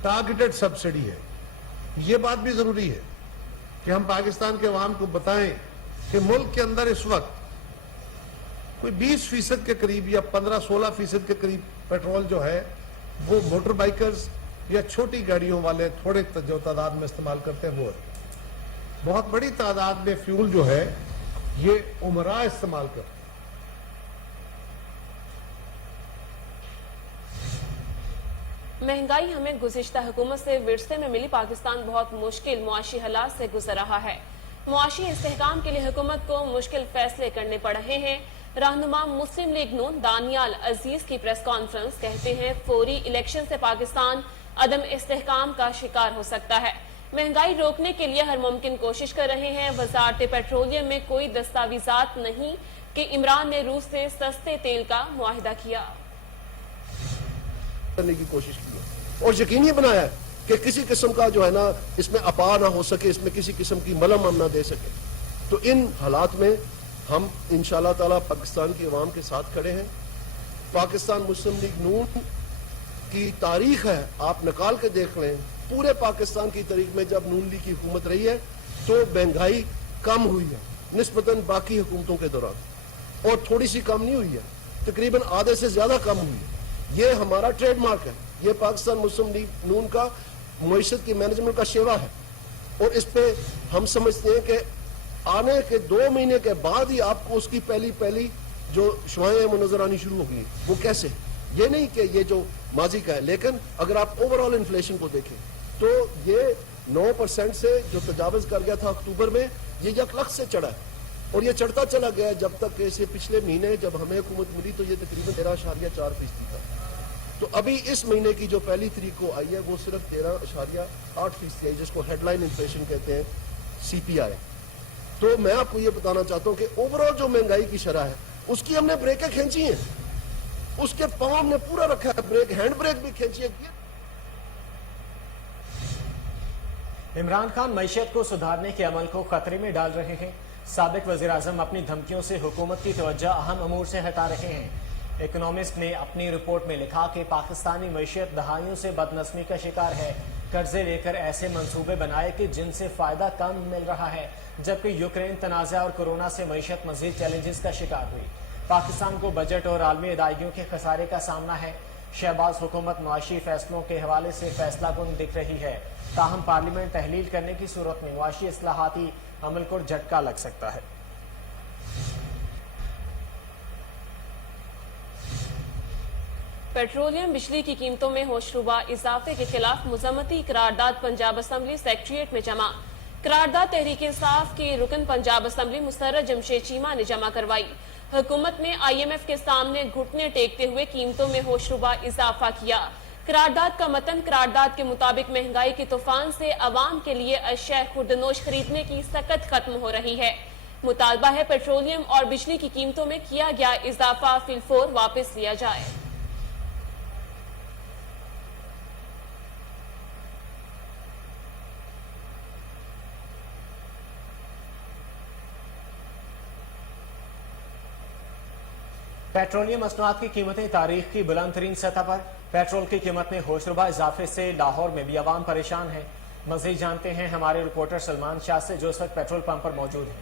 टारगेटेड सब्सिडी है। ये बात भी जरूरी है कि हम पाकिस्तान के अवाम को बताएं कि मुल्क के अंदर इस वक्त कोई 20% के करीब या 15-16% के करीब पेट्रोल जो है वो मोटर बाइकर्स या छोटी गाड़ियों वाले थोड़े जो तादाद में इस्तेमाल करते हैं वो है। बहुत बड़ी तादाद में फ्यूल जो है ये उमरा इस्तेमाल करते हैं। महंगाई हमें गुज़िश्ता हुकूमत से विरसे में मिली। पाकिस्तान बहुत मुश्किल मुआशी हालात से गुजर रहा है। मुआशी इस्तेहकाम के लिए हुकूमत को मुश्किल फैसले करने पड़ रहे हैं। रहनुमा मुस्लिम लीग नून दानियाल अजीज की प्रेस कॉन्फ्रेंस कहते हैं फौरी इलेक्शन से पाकिस्तान अदम इस्तेहकाम का शिकार हो सकता है। महंगाई रोकने के लिए हर मुमकिन कोशिश कर रहे हैं। वजारत पेट्रोलियम में कोई दस्तावेजात नहीं कि इमरान ने रूस से सस्ते तेल का मुआहिदा किया करने की कोशिश की है और यकीनी बनाया है कि किसी किस्म का जो है ना इसमें अपा ना हो सके, इसमें किसी किस्म की मलम हम ना दे सके। तो इन हालात में हम इंशाअल्लाह ताला पाकिस्तान की अवाम के साथ खड़े हैं। पाकिस्तान मुस्लिम लीग नून की तारीख है, आप निकाल के देख लें, पूरे पाकिस्तान की तारीख में जब नून लीग की हुकूमत रही है तो महंगाई कम हुई है निस्बतन बाकी हुकूमतों के दौरान, और थोड़ी सी कम नहीं हुई है, तकरीबन आधे से ज्यादा कम हुई है। ये हमारा ट्रेडमार्क है, ये पाकिस्तान मुस्लिम लीग नून का मईशत की मैनेजमेंट का शेवा है। और इस पे हम समझते हैं कि आने के 2 महीने के बाद ही आपको उसकी पहली जो शुआएं वो नजर आनी शुरू होगी। वो कैसे, ये नहीं कि ये जो माजी का है, लेकिन अगर आप ओवरऑल इन्फ्लेशन को देखें तो ये 9% से जो तजावज कर गया था अक्टूबर में, ये 1 लाख से चढ़ा है और ये चढ़ता चला गया जब तक इसे पिछले महीने जब हमें हुकूमत मिली तो ये तकरीबन 13.4% था। तो अभी इस महीने की जो पहली तारीख को आई है वो सिर्फ 13.8% आई, जिसको हेडलाइन इन्फ्लेशन कहते हैं, CPI। तो मैं आपको ये बताना चाहता हूँ कि ओवरऑल जो महंगाई की शरह है उसकी हमने ब्रेकें खींची हैं, उसके पांव हमने पूरा रखा है, ब्रेक हैंड ब्रेक भी खींची है। इमरान खान मईशत को सुधारने के अमल को खतरे में डाल रहे हैं। साबिक वज़ीर-ए-आज़म अपनी धमकियों से हुकूमत की तवज्जो अहम अमूर से हटा रहे हैं। इकोनॉमिस्ट ने अपनी रिपोर्ट में लिखा कि पाकिस्तानी मईशत दहाइयों से बदनस्मी का शिकार है। कर्जे लेकर ऐसे मंसूबे बनाए कि जिनसे फायदा कम मिल रहा है, जबकि यूक्रेन तनाज़ा और कोरोना से मईशत मजीद चैलेंजेस का शिकार हुई। पाकिस्तान को बजट और आलमी अदायगियों के खसारे का सामना है। शहबाज हुकूमत मुआशी फैसलों के हवाले से फैसला कुन दिख रही है, ताहम पार्लियामेंट तहलील करने की सूरत में मुआशी इस्लाहाती अमल को झटका लग सकता है। पेट्रोलियम बिजली की कीमतों में होशरुबा इजाफे के खिलाफ मुजम्मती करारदाद पंजाब असम्बली सेक्रेटेरिएट में जमा। करारदाद तहरीक इंसाफ की रुकन पंजाब असम्बली मुसर्रत जमशेद चीमा ने जमा करवाई। हुकूमत ने IMF के सामने घुटने टेकते हुए कीमतों में होशरुबा इजाफा किया। करारदाद का मतन करारदाद के मुताबिक महंगाई के तूफान से अवाम के लिए अशिया खुर्दनोश खरीदने की सकत खत्म हो रही है। मुतालबा है पेट्रोलियम और बिजली की कीमतों में किया गया इजाफा फिलफौर वापस लिया जाए। पेट्रोलियम मसनूआत की कीमतें तारीख की बुलंद तरीन सतह पर। पेट्रोल की कीमत में होशरुबा इजाफे से लाहौर में भी अवाम परेशान है। मजीद जानते हैं हमारे रिपोर्टर सलमान शाह से, जो इस वक्त पेट्रोल पंप पर मौजूद है।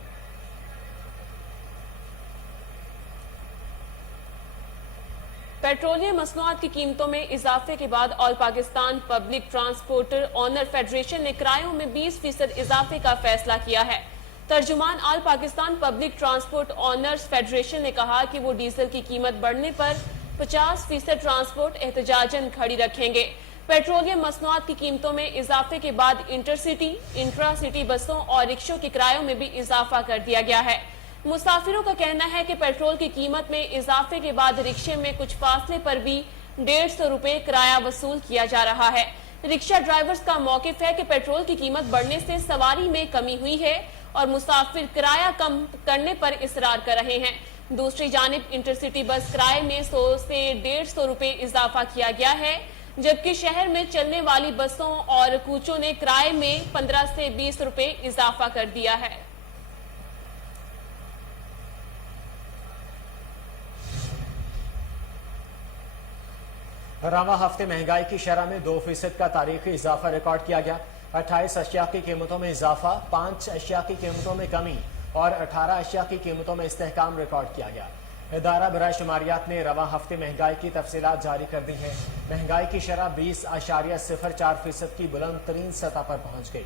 पेट्रोलियम मसनूआत की कीमतों में इजाफे के बाद all Pakistan public transporter owner federation ने किरायों में 20% इजाफे का फैसला किया है। तर्जुमान all Pakistan public transport owners federation ने कहा कि वो डीजल की कीमत बढ़ने पर 50% ट्रांसपोर्ट एहतजाजन खड़ी रखेंगे। पेट्रोलियम मसनूआत की कीमतों में इजाफे के बाद इंटरसिटी, इंट्रा सिटी बसों और रिक्शों के किरायों में भी इजाफा कर दिया गया है। मुसाफिरों का कहना है कि पेट्रोल की कीमत में इजाफे के बाद रिक्शे में कुछ फासले पर भी 150 रुपए किराया वसूल किया जा रहा है। रिक्शा ड्राइवर्स का मौकिफ है कि पेट्रोल की कीमत बढ़ने से सवारी में कमी हुई है और मुसाफिर किराया कम करने पर इसरार कर रहे हैं। दूसरी जानिब इंटरसिटी बस किराए में 100 से 150 रुपए इजाफा किया गया है, जबकि शहर में चलने वाली बसों और कूचों ने किराए में 15 से 20 रुपए इजाफा कर दिया है। रवां हफ्ते महंगाई की शरह में 2% का तारीखी इजाफा रिकॉर्ड किया गया। 28 अशिया की कीमतों में इजाफा, 5 अशिया की कीमतों में कमी और 18 अशिया की कीमतों में इस्तेहकाम रिकॉर्ड किया गया। इदारा बराए शुमारियात ने रवां हफ्ते महंगाई की तफसीलात जारी कर दी हैं। महंगाई की शरह 20.04% की बुलंद तरीन सतह पर पहुंच गई।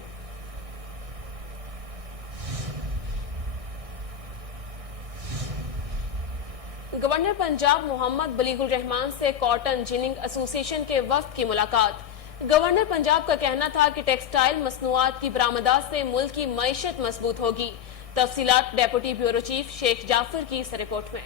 गवर्नर पंजाब मोहम्मद बलीगुल रहमान से कॉटन जिनिंग एसोसिएशन के वफ्द की मुलाकात। गवर्नर पंजाब का कहना था कि टेक्सटाइल मसनूआत की बरामदात से मुल्क की मईशत मजबूत होगी। तफसीलात deputy bureau chief Sheikh Jafar की इस रिपोर्ट में।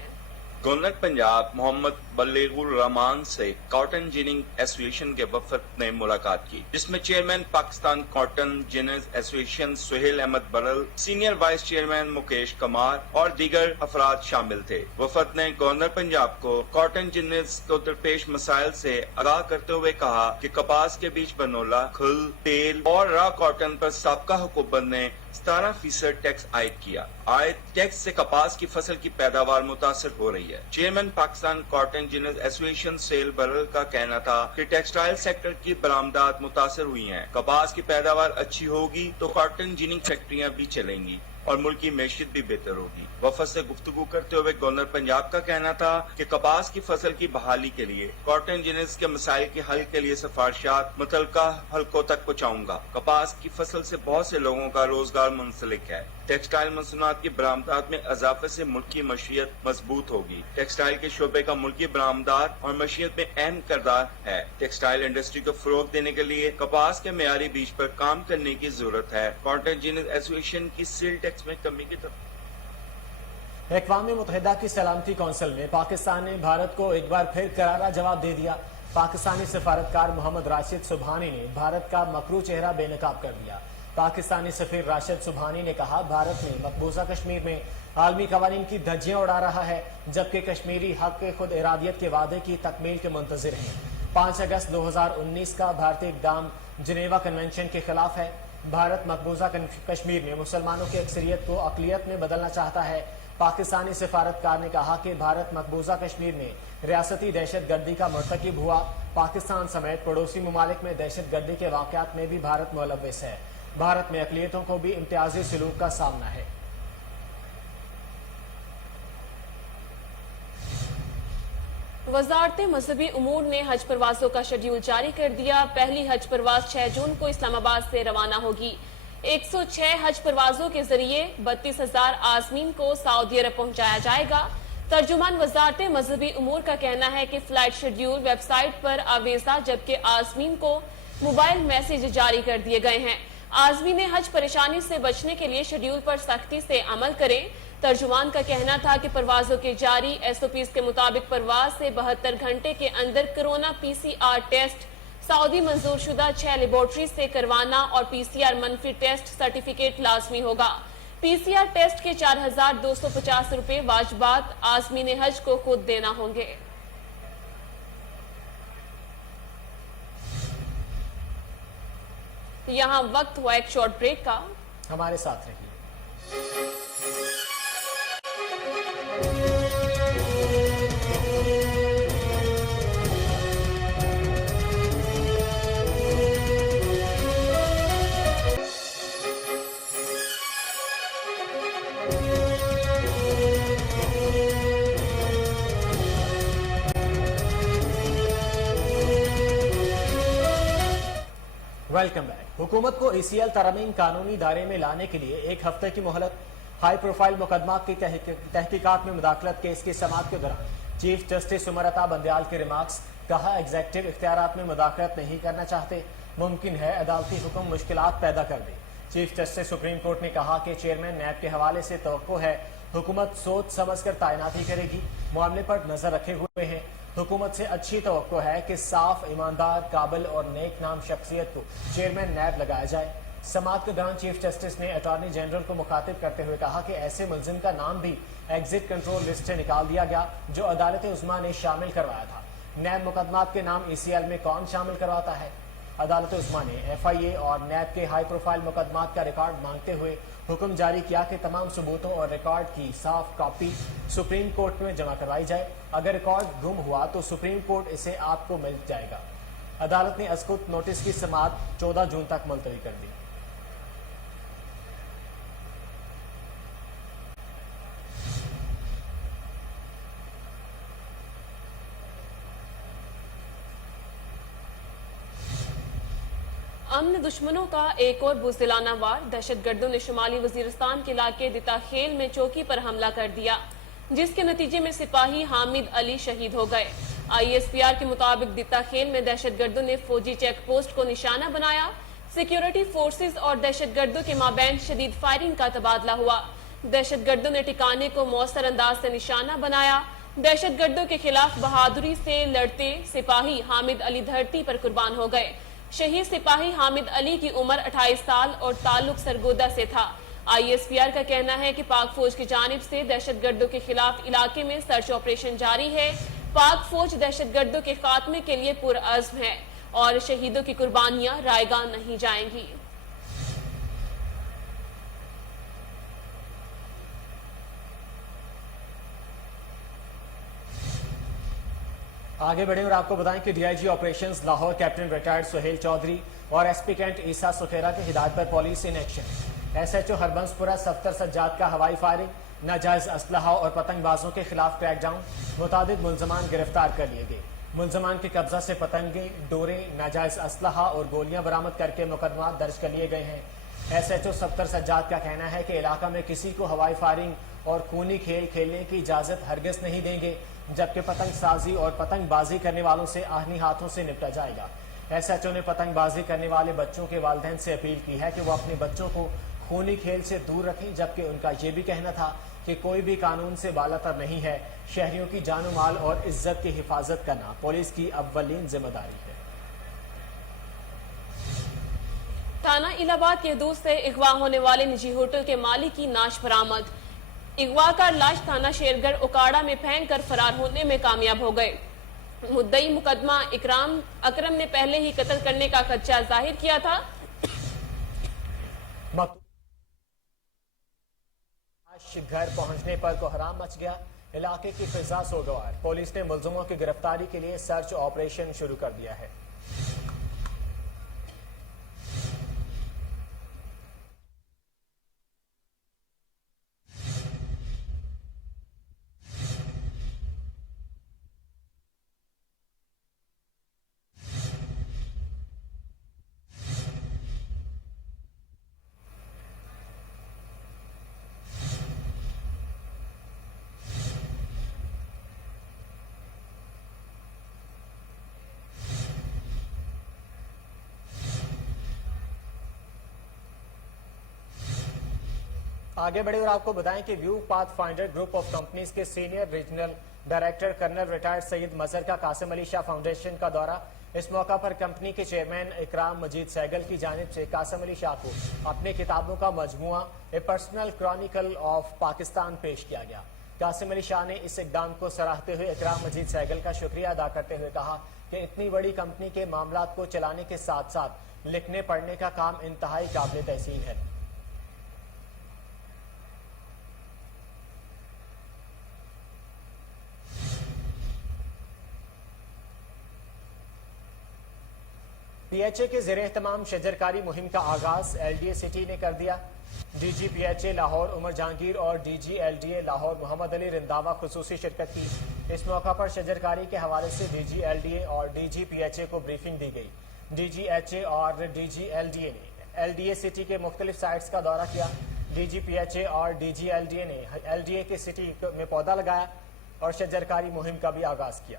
गवर्नर पंजाब मोहम्मद बलीगुल रहमान से कॉटन जिनिंग एसोसिएशन के वफद ने मुलाकात की, जिसमें chairman Pakistan cotton ginning association Suhail Ahmed Baral, senior vice chairman Mukesh Kumar और दीगर अफराद शामिल थे। वफद ने गवर्नर पंजाब को कॉटन जिनिंग को दरपेश मसाइल से आगाह करते हुए कहा कि कपास के बीच बनोला, खुल, तेल और रॉ कॉटन पर साबका हुकूमत ने 17% टैक्स आयद किया। आयद टैक्स से कपास की फसल की पैदावार मुतासर हो रही है। Chairman Pakistan cotton ginning association Suhail Baral का कहना था कि टेक्सटाइल सेक्टर की बरामदात मुतासर हुई हैं। कपास की पैदावार अच्छी होगी तो कॉटन जिनिंग फैक्ट्रियां भी चलेंगी और मुल्क की मैशियत भी बेहतर होगी। वफद से गुफ्तगू करते हुए गवर्नर पंजाब का कहना था कि कपास की फसल की बहाली के लिए कॉटन जिनिंग के मसाइल के हल के लिए सिफारिशात मुतलका हलकों तक पहुँचाऊंगा। कपास की फसल से बहुत से लोगों का रोजगार मुंसलिक है। टेक्सटाइल मसनूआत की बरामदात में इजाफे से मुल्क की मशीयत मजबूत होगी। टेक्सटाइल के शोबे का मुल्की बरामदात और मशीयत में अहम किरदार है। टेक्सटाइल इंडस्ट्री को फरोग देने के लिए कपास के मेयारी बीज पर काम करने की जरूरत है। कॉटन जिनिंग एसोसिएशन की सेल टैक्स में कमी की तरफ। अक़वाम मुत्तहिदा की सलामती कौंसिल में पाकिस्तान ने भारत को एक बार फिर करारा जवाब दे दिया। पाकिस्तानी सफारतकार मोहम्मद राशिद सुबहानी ने भारत का मकरू चेहरा बेनकाब कर दिया। पाकिस्तानी सफीर राशिद सुबहानी ने कहा, भारत में मकबूजा कश्मीर में आलमी कवानीन की धज्जियां उड़ा रहा है, जबकि कश्मीरी हक के खुद इरादियत के वादे की तकमील के मुंतजिर हैं। 5 अगस्त 2019 का भारतीय इक़दाम जिनेवा कन्वेंशन के खिलाफ है। भारत मकबूजा कश्मीर में मुसलमानों की अक्सरियत को अक़लियत में बदलना चाहता है। पाकिस्तानी सफारतकार ने कहा कि भारत मकबूजा कश्मीर में रियासती दहशत गर्दी का मुर्तकिब हुआ। पाकिस्तान समेत पड़ोसी ममालिक में दहशत गर्दी के वाक़यात में भी भारत मुलव्विस है। भारत में अक़लियतों को भी इम्तियाजी सलूक का सामना है। वज़ारत मजहबी उमूर ने हज परवाजों का शेड्यूल जारी कर दिया। पहली हज परवाज 6 जून को इस्लामाबाद से रवाना होगी। 106 हज परवाजों के जरिए 32,000 आज़मीन को सऊदी अरब पहुंचाया जाएगा। तर्जुमान वज़ारत मजहबी उमूर का कहना है कि फ्लाइट शेड्यूल वेबसाइट पर आवेजा, जबकि आज़मीन को मोबाइल मैसेज जारी कर दिए गए हैं। आज़मीन हज परेशानी से बचने के लिए शेड्यूल पर सख्ती से अमल करें। तर्जुमान का कहना था कि परवाजों के जारी SOPs के मुताबिक परवाज से 72 घंटे के अंदर कोरोना PCR टेस्ट सऊदी मंजूर शुदा 6 लेबोरेटरी से करवाना और PCR मनफी टेस्ट सर्टिफिकेट लाजमी होगा। PCR टेस्ट के 4,250 रुपए वाजबात आज़मीन हज को खुद देना होंगे। यहाँ वक्त हुआ एक शॉर्ट ब्रेक का, हमारे साथ रहिए। Welcome back. हुकूमत को ECL तरमीम कानूनी दायरे में लाने के लिए 1 हफ्ते की मोहलत। हाई प्रोफाइल मुकदमा की तहकीकात में मुदाखलत केस की समाअत के दौरान चीफ जस्टिस उमर अता बंदयाल के रिमार्क्स। कहा, एग्जेक्टिव इख्तियारात में मुदाखलत नहीं करना चाहते, मुमकिन है अदालती हुक्म मुश्किलात पैदा कर दे। चीफ जस्टिस सुप्रीम कोर्ट ने कहा कि चेयरमैन नैब के हवाले से तवक्को है हुकूमत सोच समझ कर तैनाती करेगी, मामले पर नजर रखे हुए हैं। हुकूमत से अच्छी तवक्को है कि साफ, ईमानदार, काबिल और नेक नाम शख्सियत को चेयरमैन नैब लगाया जाए। समाअत के दौरान चीफ जस्टिस ने अटॉर्नी जनरल को मुखातिब करते हुए कहा कि ऐसे मुलजिम का नाम भी एग्जिट कंट्रोल लिस्ट से निकाल दिया गया जो अदालत उस्मा ने शामिल करवाया था। नैब मुकदमात के नाम ECL में कौन शामिल करवाता है? عدالت عظمیٰ نے FIA اور نیب کے ہائی پروفائل مقدمات کا ریکارڈ مانگتے ہوئے حکم جاری کیا کہ تمام ثبوتوں اور ریکارڈ کی صاف کاپی سپریم کورٹ میں جمع کروائی جائے. اگر ریکارڈ گم ہوا تو سپریم کورٹ اسے آپ کو مل جائے گا. عدالت نے اسکت نوٹس کی سماعت 14 جون تک ملتوی کر دی. امن دشمنوں کا ایک اور بزدلانہ وار. دہشت گردوں نے شمالی وزیرستان کے علاقے دتا خیل میں چوکی پر حملہ کر دیا جس کے نتیجے میں سپاہی حامد علی شہید ہو گئے. ISPR کے مطابق دتا خیل میں دہشت گردوں نے فوجی چیک پوسٹ کو نشانہ بنایا. سیکیورٹی فورسز اور دہشت گردوں کے مابین شدید فائرنگ کا تبادلہ ہوا. دہشت گردوں نے ٹھکانے کو مؤثر انداز سے نشانہ بنایا. دہشت گردوں کے خلاف بہادری سے لڑتے سپاہی حامد علی دھرتی پر قربان ہو گئے. شہید سپاہی حامد علی کی عمر 28 سال اور تعلق سرگودا سے تھا. ISPR کا کہنا ہے کہ پاک فوج کی جانب سے دہشت گردوں کے خلاف علاقے میں سرچ آپریشن جاری ہے. پاک فوج دہشت گردوں کے خاتمے کے لیے پرعزم ہے اور شہیدوں کی قربانیاں رائیگاں نہیں جائیں گی. آگے بڑھیں اور آپ کو بتائیں کہ DIG operations Lahore captain retired Sohail Chaudhry اور SP کینٹ عیسیٰ سکھیرا کی ہدایت پر police in action. SHO Harbanspura Safdar Sajjad کا ہوائی فائرنگ. ناجائز اسلحہ اور پتنگ بازوں کے خلاف کریک ڈاؤن. متعدد ملزمان گرفتار کر لیے گئے. ملزمان کے قبضہ سے پتنگیں، ڈوریں، ناجائز اسلحہ اور گولیاں برآمد کر کے مقدمات درج کر لیے گئے ہیں. SHO صفدر سجاد کا کہنا ہے کہ علاقہ میں کسی کو ہوائی فائرنگ اور خونی کھیل کھیلنے کی اجازت ہرگز نہیں دیں گے، جبکہ پتنگ سازی اور پتنگ بازی کرنے والوں سے آہنی ہاتھوں سے نپٹا جائے گا. SHO نے پتنگ بازی کرنے والے بچوں کے والدین سے اپیل کی ہے کہ وہ اپنے بچوں کو خونی کھیل سے دور رکھیں، جبکہ ان کا یہ بھی کہنا تھا کہ کوئی بھی قانون سے بالاتر نہیں ہے. شہریوں کی جان و مال اور عزت کی حفاظت کرنا پولیس کی اولین ذمہ داری ہے. تھانہ الہ آباد کے حدود سے اغوا ہونے والے نجی ہوٹل کے مالک کی نعش برآمد. اغوا کار لاش تھانہ شیرگڑھ اکاڑا میں پھینک کر فرار ہونے میں کامیاب ہو گئے. مدعی مقدمہ اکرم نے پہلے ہی قتل کرنے کا خدشہ ظاہر کیا تھا. گھر پہنچنے پر کوہرام مچ گیا. علاقے کی فضا سوگوار. پولیس نے ملزموں کی گرفتاری کے لیے سرچ آپریشن شروع کر دیا ہے. آگے بڑھے اور آپ کو بتائیں کہ view path finder group of companies کے senior regional director colonel retired Syed Mazhar کا قاسم علی شاہ فاؤنڈیشن کا دورہ. اس موقع پر کمپنی کے چیئرمین اکرام مجید سہگل کی جانب سے قاسم علی شاہ کو اپنے کتابوں کا مجموعہ a personal chronicle of Pakistan پیش کیا گیا. قاسم علی شاہ نے اس اقدام کو سراہتے ہوئے اکرام مجید سہگل کا شکریہ ادا کرتے ہوئے کہا کہ اتنی بڑی کمپنی کے معاملات کو چلانے کے ساتھ ساتھ لکھنے پڑھنے کا کام انتہائی قابل تحسین ہے. PHA کے زیر اہتمام شجرکاری مہم کا آغاز LDA سٹی نے کر دیا. DG PHA لاہور عمر جہانگیر اور DG LDA لاہور محمد علی رنداوا خصوصی شرکت کی. اس موقع پر شجرکاری کے حوالے سے DG LDA اور DG PHA کو بریفنگ دی گئی. DG HA اور DG LDA نے LDA سٹی کے مختلف سائٹس کا دورہ کیا. DG PHA اور DG LDA نے LDA کے سٹی میں پودا لگایا اور شجرکاری مہم کا بھی آغاز کیا.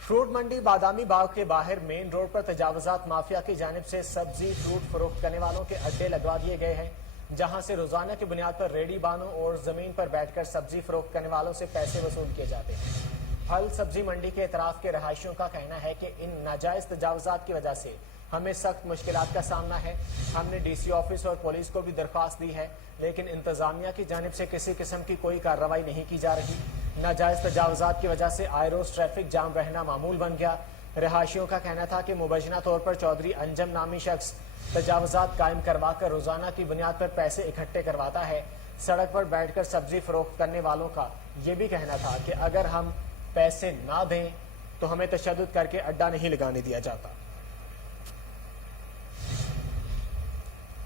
فروٹ منڈی بادامی باغ کے باہر مین روڈ پر تجاوزات مافیا کی جانب سے سبزی فروٹ فروخت کرنے والوں کے اڈے لگوا دیے گئے ہیں، جہاں سے روزانہ کی بنیاد پر ریڑھی بانوں اور زمین پر بیٹھ کر سبزی فروخت کرنے والوں سے پیسے وصول کیے جاتے ہیں. پھل سبزی منڈی کے اطراف کے رہائشیوں کا کہنا ہے کہ ان ناجائز تجاوزات کی وجہ سے हमें सख्त मुश्किलात का सामना है। हमने डीसी ऑफिस और पुलिस को भी दरख्वास्त दी है, लेकिन इंतजामिया की जानिब से किसी किस्म की कोई कार्रवाई नहीं की जा रही। नाजायज तजावजात की वजह से आए रोज ट्रैफिक जाम रहना मामूल बन गया। रहायशियों का कहना था कि मुबैना तौर पर चौधरी अंजम नामी शख्स तजावजात कायम करवा कर रोजाना की बुनियाद पर पैसे इकट्ठे करवाता है। सड़क पर बैठकर सब्जी फरोख्त करने वालों का ये भी कहना था कि अगर हम पैसे ना दें तो हमें तशद्दुद करके अड्डा नहीं लगाने दिया जाता।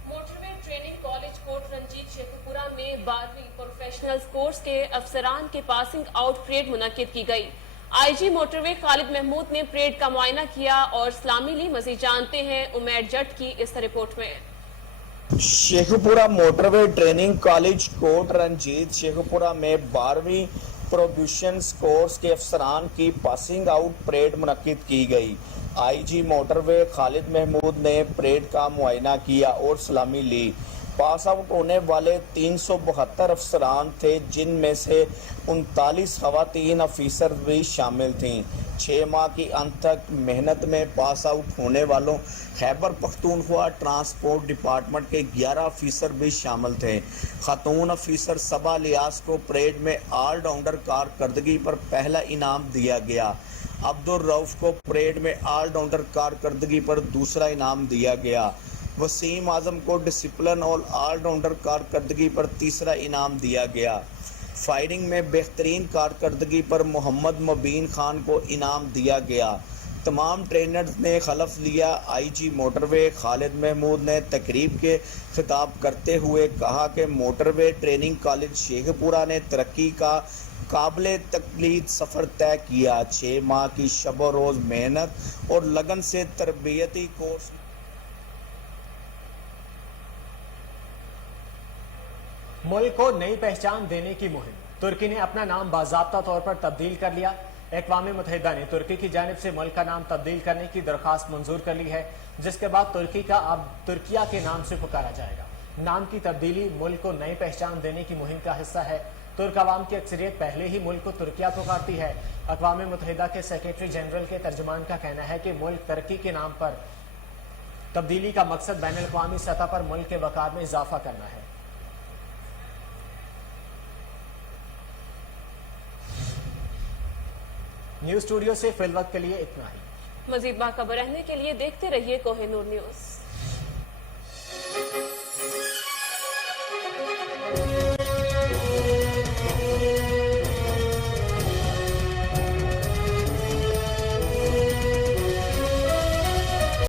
Motorway training college Kot Ranjit Sheikhupura में 12वीं प्रोफेशनल कोर्स के अफसरान के पासिंग आउट परेड मुनक्किद की गई। आईजी मोटरवे खालिद महमूद ने परेड का मुआयना किया और सलामी ली। मजीद जानते हैं उमैर जट की इस रिपोर्ट में। Sheikhupura motorway training college Kot Ranjit Sheikhupura में 12वीं प्रोबेशन कोर्स के अफसरान की पासिंग आउट परेड मुनक्किद की गई। आईजी मोटरवे खालिद महमूद ने परेड का मुआयना किया और सलामी ली। पास आउट होने वाले 372 अफसरान थे, जिनमें से 39 खवातीन अफीसर भी शामिल थीं। 6 माह की अनथक मेहनत में पास आउट होने वालों खैबर पख्तूनख्वा ट्रांसपोर्ट डिपार्टमेंट के 11 अफीसर भी शामिल थे। खातून अफीसर सबा लियास को परेड में ऑलराउंडर कारकर्दगी पर पहला इनाम दिया गया। अब्दुल रऊफ को परेड में ऑलराउंडर कारकर्दगी पर दूसरा इनाम दिया गया। वसीम आजम को डिसिप्लिन और ऑलराउंडर कारकर्दगी पर तीसरा इनाम दिया गया। फायरिंग में बेहतरीन कारकर्दगी पर मोहम्मद मुबीन खान को इनाम दिया गया। तमाम ट्रेनर्स ने खलफ लिया। आईजी मोटरवे खालिद महमूद ने तकरीब के खिताब करते हुए कहा कि मोटरवे ट्रेनिंग कॉलेज शेखपुरा ने तरक्की का काबिल तकलीद सफ़र तय किया। 6 माह की शब रोज़ मेहनत और लगन से तरबियती कोर्स मुल्क को नई पहचान देने की मुहिम। तुर्की ने अपना नाम बाज़ाब्ता तौर पर तब्दील कर लिया। अक़वाम मुत्तहिदा ने तुर्की की जानिब से मुल्क का नाम तब्दील करने की दरख्वास्त मंजूर कर ली है, जिसके बाद तुर्की का अब तुर्किया के नाम से पुकारा जाएगा। नाम की तब्दीली मुल्क को नई पहचान देने की मुहिम का हिस्सा है। तुर्क अवाम की अक्सरियत पहले ही मुल्क को तुर्किया पुकारती है। अक़वाम मुत्तहिदा के सेक्रेटरी जनरल के तर्जुमान का कहना है कि मुल्क तरक्की के नाम पर तब्दीली का मकसद बैनुल अक़वामी सतह पर मुल्क के वक़ार में इजाफा करना है। न्यूज़ स्टूडियो से फिल वक्त के लिए इतना ही। मजीद बाखबर रहने के लिए देखते रहिए कोहिनूर न्यूज़।